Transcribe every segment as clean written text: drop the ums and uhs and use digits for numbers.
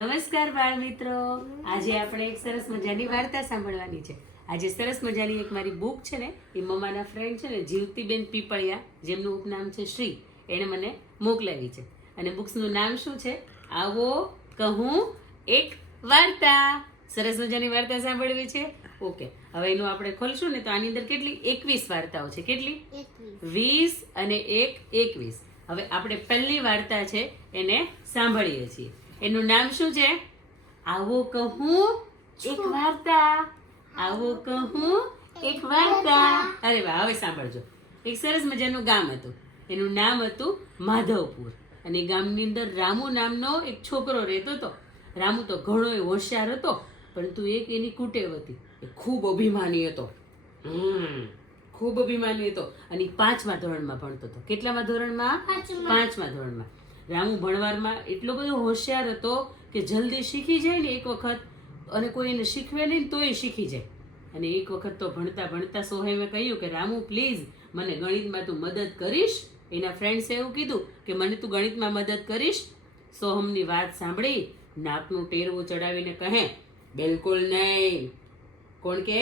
નમસ્કાર બાળ મિત્રો, આજે આપણે એક સરસ મજાની વાર્તા સાંભળવાની છે. આજે સરસ મજાની એક મારી બુક છે ને, એ મમ્માના ફ્રેન્ડ છે ને જીવતીબેન પીપળિયા, જેમનું ઉપનામ છે શ્રી, એણે મને મોકલાવી છે. અને બુક્સનું નામ શું છે? આવો કહું એક વાર્તા. સરસ મજાની વાર્તા સાંભળવી છે. ઓકે, હવે એનું આપણે ખોલશું ને તો આની અંદર કેટલી 21 વાર્તાઓ છે. કેટલી? 20 અને 1 21. હવે આપણે પહેલી વાર્તા છે એને સાંભળીએ છીએ. એનું નામ શું છે? આવો કહું એક વાર્તા. આવો કહું એક વાર્તા. અરે વાહ, હવે સાંભળજો. એક સરસ મજાનું ગામ હતું. એનું નામ હતું માધવપુર. અને ગામની અંદર રામુ નામનો એક છોકરો રહેતો હતો. રામુ તો ઘણો હોશિયાર હતો, પરંતુ એક એની કુટેવ હતી. એ ખૂબ અભિમાની હતો. ખૂબ અભિમાની હતો. અને 5મા ધોરણમાં ભણતો હતો. કેટલામાં ધોરણમાં? 5મા ધોરણમાં. રામુ ભણવામાં એટલો બધો હોશિયાર હતો કે જલ્દી શીખી જાય ને એક વખત, અને કોઈ એને શીખવે નહીં તોય શીખી જાય. અને એક વખત તો ભણતા ભણતા સોહેમે કહ્યું કે રામુ પ્લીઝ મને ગણિતમાં તું મદદ કરીશ. એના ફ્રેન્ડ્સે એવું કીધું કે મને તું ગણિતમાં મદદ કરીશ. સોહમની વાત સાંભળી નાકનું ટેરવું ચડાવીને કહે, બિલકુલ નહીં. કોણ કે?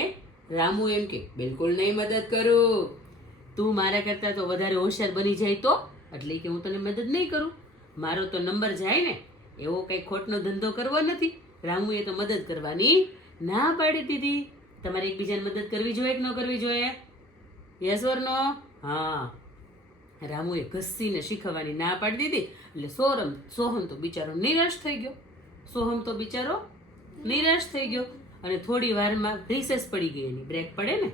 રામુ એમ કે, બિલકુલ નહીં મદદ કરું. તું મારા કરતાં તો વધારે હોશિયાર બની જાય તો, એટલે કે હું તને મદદ નહીં કરું. મારો તો નંબર જાય ને. એવો કંઈ ખોટનો ધંધો કરવો નથી. રામુએ તો મદદ કરવાની ના પાડી દીધી. તમારે એકબીજાને મદદ કરવી જોઈએ કે ન કરવી જોઈએ? યસ ઓર નો? હા. રામુએ ઘસીને શીખવવાની ના પાડી દીધી. એટલે સોહમ તો બિચારો નિરાશ થઈ ગયો. સોહમ તો બિચારો નિરાશ થઈ ગયો. અને થોડી વારમાં રિસેસ પડી ગઈ, એની બ્રેક પડે ને.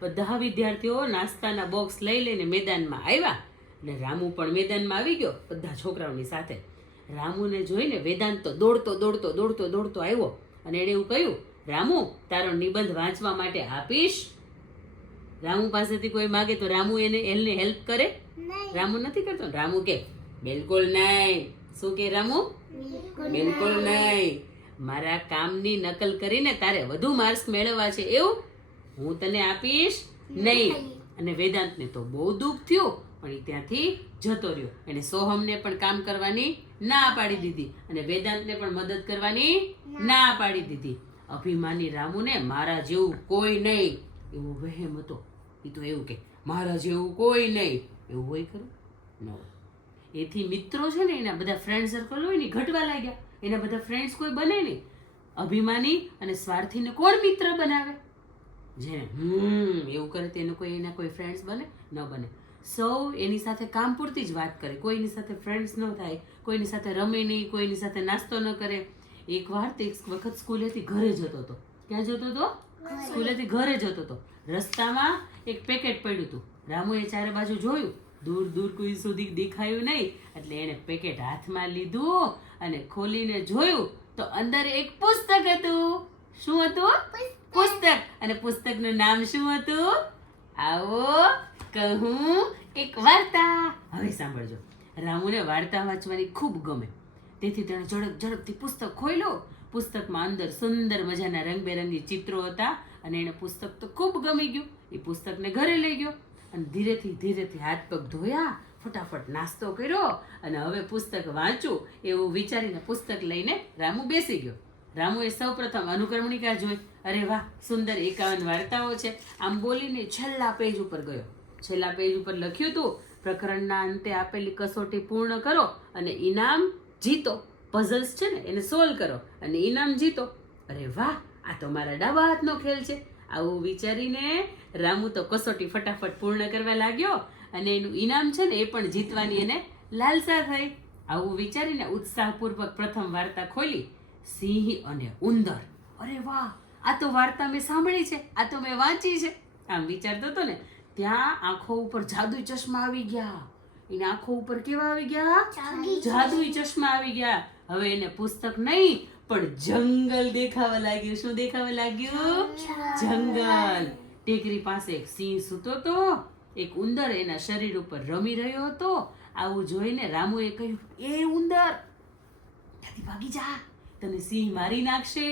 બધા વિદ્યાર્થીઓ નાસ્તાના બોક્સ લઈ લઈને મેદાનમાં આવ્યા. અને રામુ પણ મેદાનમાં આવી ગયો બધા છોકરાઓની સાથે. રામુને જોઈને વેદાંત તો દોડતો આવ્યો. અને એણે એવું કહ્યું, રામુ તારો નિબંધ વાંચવા માટે આપીશ? રામુ પાસેથી કોઈ માગે તો રામુ એને હેલ્પ કરે? રામુ નથી કરતો. રામુ કે, બિલકુલ નહીં. શું કે રામુ? બિલકુલ નહીં. મારા કામની નકલ કરીને તારે વધુ માર્ક્સ મેળવવા છે એવું? હું તને આપીશ નહીં. અને વેદાંતને તો બહુ દુઃખ થયું, પણ એ ત્યાંથી જતો રહ્યો. એને સોહમને પણ કામ કરવાની ના પાડી દીધી, અને વેદાંતને પણ મદદ કરવાની ના પાડી દીધી. અભિમાની રામુને મારા જેવું કોઈ નહીં એવો વહેમ હતો. એ તો એવું કે મારા જેવું કોઈ નહીં. એવું હોય ખરું? ન હોય. એથી મિત્રો છે ને, એના બધા ફ્રેન્ડ સર્કલ હોય ને ઘટવા લાગ્યા. એના બધા ફ્રેન્ડ્સ કોઈ બને નહીં. અભિમાની અને સ્વાર્થીને કોણ મિત્ર બનાવે? જેને એવું કરે તેનું કોઈ એના કોઈ ફ્રેન્ડ્સ બને? ન બને. સૌ એની સાથે કામ પૂરતી જ વાત કરે, કોઈની સાથે ફ્રેન્ડ્સ ન થાય, કોઈની સાથે રમે નહીં, કોઈની સાથે નાસ્તો ન કરે. એક વખત સ્કૂલેથી ઘરે જતો હતો. ક્યાં જતો હતો? સ્કૂલેથી ઘરે જતો હતો. રસ્તામાં એક પેકેટ પડ્યું હતું. રામુએ ચારે બાજુ જોયું, દૂર કોઈ સુધી દેખાયું નહીં. એટલે એણે પેકેટ હાથમાં લીધું અને ખોલીને જોયું તો અંદર એક પુસ્તક હતું. શું હતું? પુસ્તક. અને પુસ્તકનું નામ શું હતું? આવો કહું એક વાર્તા. હવે સાંભળજો. રામુને વાર્તા વાંચવાની ખૂબ ગમે. તેથી તેણે ઝડપથી પુસ્તક ખોલ્યું. પુસ્તકમાં અંદર સુંદર મજાના રંગબેરંગી ચિત્રો હતા. અને એને પુસ્તક તો ખૂબ ગમી ગયું. એ પુસ્તકને ઘરે લઈ ગયો અને ધીરેથી હાથ પગ ધોયા, ફટાફટ નાસ્તો કર્યો, અને હવે પુસ્તક વાંચું એવું વિચારીને પુસ્તક લઈને રામુ બેસી ગયો. રામુએ સૌપ્રથમ અનુક્રમણિકા જોઈ. અરે વાહ, સુંદર 51 વાર્તાઓ છે. આમ બોલીને છેલ્લા પેજ ઉપર ગયો. છેલ્લા પેજ ઉપર લખ્યું હતું, પ્રકરણના અંતે આપેલી કસોટી પૂર્ણ કરો અને ઇનામ જીતો. પઝલ્સ છે ને એને સોલ્વ કરો અને ઇનામ જીતો. અરે વાહ, આ તો મારા ડાબા હાથનો ખેલ છે. આવું વિચારીને રામુ તો કસોટી ફટાફટ પૂર્ણ કરવા લાગ્યો, અને એનું ઇનામ છે ને એ પણ જીતવાની એને લાલસા થઈ. આવું વિચારીને ઉત્સાહપૂર્વક પ્રથમ વાર્તા ખોલી, સિંહ અને ઉંદર. અરે વાહ, આ તો વાર્તા મેં સાંભળી છે, આ તો મેં વાંચી છે. આમ વિચારતો હતો ને, ત્યાં આંખો ઉપર જાદુઈ ચશ્મા આવી ગયા. એની આંખો ઉપર કેવા આવી ગયા? જાદુઈ ચશ્મા આવી ગયા. હવે એને પુસ્તક નહીં પણ જંગલ દેખાવા લાગ્યું. શું દેખાવા લાગ્યું? જંગલ. ટેકરી પાસે એક સિંહ સૂતો હતો. એક ઉંદર એના શરીર ઉપર રમી રહ્યો હતો. આવું જોઈને રામુએ કહ્યું, એ ઉંદર, ત્યાંથી ભાગી જા, તને સિંહ મારી નાખશે.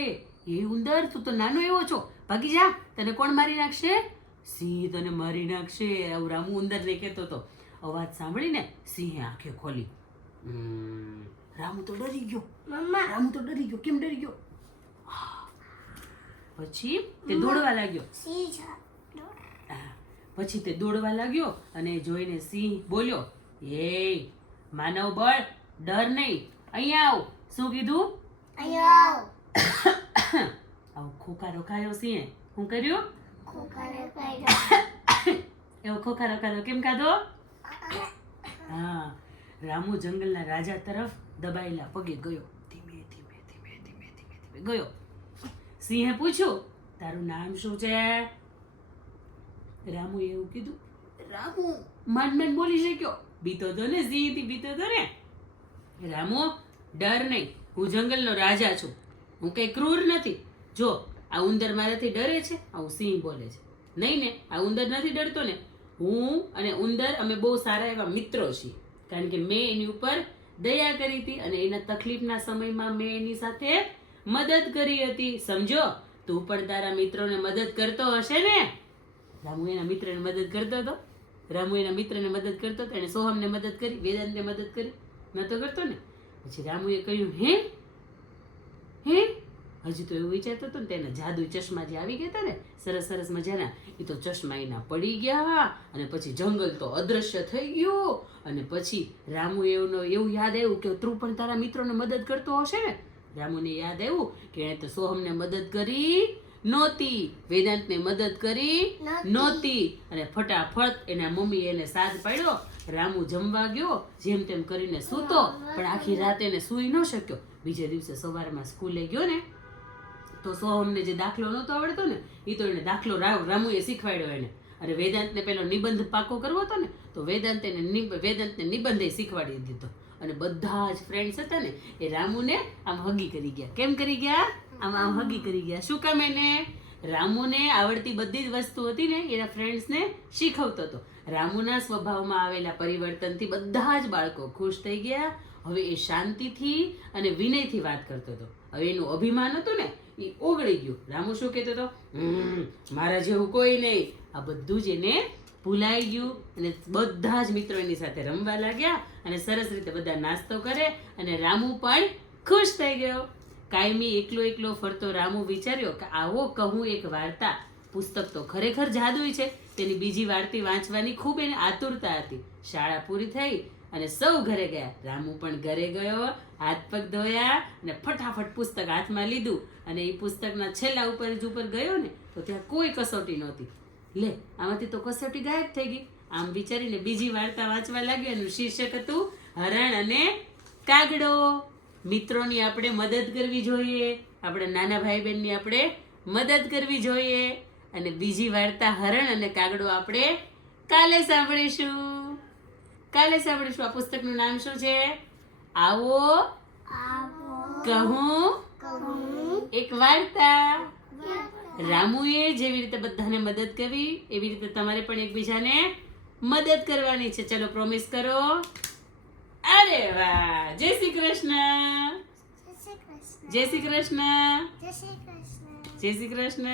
એ ઉંદર, તું તો નાનો એવો છો, ભાગી જા, તને કોણ મારી નાખશે? સિંહ તને મારી નાખશે. આવું રામુ ઉંદરને કહેતો હતો. અવાજ સાંભળીને સિંહે આંખે ખોલી. રામુ તો ડરી ગયો. મમ્મા રામુ તો ડરી ગયો. કેમ ડરી ગયો? પછી તે દોડવા લાગ્યો. સી જા હા, પછી તે દોડવા લાગ્યો અને જોઈને સિંહ બોલ્યો, એ માનવ બળ, ડર નહીં, અહીંયા આવ. શું કીધું? આયો આવો ખોખારો ખાયો સિંહે. શું કર્યું? ખોખારે કાઢ્યો એવો ખોખારો ખાધો. કેમ ખાધો? હા, રામુ જંગલના રાજા તરફ દબાયેલા પગે ગયો. ધીમે ધીમે ધીમે ધીમે ધીમે ધીમે ગયો. સિંહે પૂછ્યું, તારું નામ શું છે? રામુએ એવું કીધું. રામુ માંડ માંડ બોલી શક્યો. બીતો તો ને, સિંહથી બીતો તો ને. રામુ, ડર નહીં, હું જંગલનો રાજા છું. હું કઈ ક્રૂર નથી. જો આ ઉંદર મારાથી ડરે છે, આવું સિંહ બોલે છે. નહીં ને, આ ઉંદર નથી ડરતો ને. હું અને ઉંદર અમે બહુ સારા એવા મિત્રો છીએ, કારણ કે મેં એની ઉપર દયા કરી હતી અને એના તકલીફના સમયમાં મેં એની સાથે મદદ કરી હતી. સમજો? તું પણ તારા મિત્રોને મદદ કરતો હશે ને? રામુ એના મિત્રને મદદ કરતો હતો. રામુ એના મિત્રને મદદ કરતો હતો. એને સોહમને મદદ કરી, વેદાંતને મદદ કરી. નતો કરતો ને? પછી રામુએ કહ્યું, હે હે હજી તો એવું વિચારતો હતો ને, તેના જાદુ ચશ્મા જે આવી ગયા હતા ને, સરસ સરસ મજાના, એ તો ચશ્મા એના પડી ગયા અને પછી જંગલ તો અદ્રશ્ય થઈ ગયું. અને પછી રામુ એવું યાદ આવ્યું કે તું પણ તારા મિત્રોને મદદ કરતો હશે ને. રામુને યાદ આવ્યું કે એણે તો સોહમને મદદ કરી નહોતી, વેદાંતને મદદ કરી નહોતી, અને ફટાફટ એના મમ્મી એને સાથ પાડ્યો. રામુ જમવા ગયો, જેમ તેમ કરીને સૂતો, પણ આખી રાત એને સૂઈ ન શક્યો. બીજે દિવસે સવારમાં સ્કૂલે ગયો ને, તો સોહમને જે દાખલો નહોતો આવડતો ને, એ તો એને દાખલો રામુએ શીખવાડ્યો એને. અને વેદાંતને પેલો નિબંધ પાકો કરવો હતો ને, તો વેદાંતને નિબંધ શીખવાડી દીધો. અને બધા જ ફ્રેન્ડ્સ હતા ને, એ રામુને આમ હગી કરી ગયા. કેમ કરી ગયા? આમ હગી કરી ગયા. શું કામ? એને રામુને આવડતી બધી જ વસ્તુ હતી ને, એના ફ્રેન્ડ્સને શીખવતો હતો. રામુના સ્વભાવમાં આવેલા પરિવર્તનથી બધા જ બાળકો ખુશ થઈ ગયા. હવે એ શાંતિથી અને વિનયથી વાત કરતો હતો. હવે એનું અભિમાન હતું ને, એ ઓગળી ગયું. રામુ શું કહેતો હતો? મારા જેવું કોઈ નહીં. આ બધું જ એને ભૂલાઈ ગયું. અને બધા જ મિત્રો એની સાથે રમવા લાગ્યા અને સરસ રીતે બધા નાસ્તો કરે અને રામુ પણ ખુશ થઈ ગયો. કાયમી એકલો ફરતો રામુ વિચાર્યો કે આવો કહું એક વાર્તા. પુસ્તક તો ખરેખર જાદુઈ છે. તેની બીજી વાર્તા વાંચવાની ખૂબ એને આતુરતા હતી. શાળા પૂરી થઈ અને સૌ ઘરે ગયા. રામુ પણ ઘરે ગયો, હાથ પગ ધોયા અને ફટાફટ પુસ્તક હાથમાં લીધું. અને એ પુસ્તકના છેલ્લા ઉપર ગયો ને, તો ત્યાં કોઈ કસોટી નહોતી. લે, આમાંથી તો કસોટી ગાયબ થઈ ગઈ. આમ વિચારીને બીજી વાર્તા વાંચવા લાગ્યો. એનું શીર્ષક હતું હરણ અને કાગડો. મિત્રોની આપણે મદદ કરવી જોઈએ, આપણે નાના ભાઈ બહેનની આપણે મદદ કરવી જોઈએ. અને બીજી વાર્તા હરણ અને કાગડો આપણે કાલે સાંભળીશું. આ પુસ્તકનું નામ શું છે? આવો કહું એક વાર્તા. રામુએ જેવી રીતે બધાને મદદ કરી, એવી રીતે તમારે પણ એકબીજાને મદદ કરવાની છે. ચલો પ્રોમિસ કરો. અરે વાહ! જય શ્રી કૃષ્ણ. જય શ્રી કૃષ્ણ. જય શ્રી કૃષ્ણ.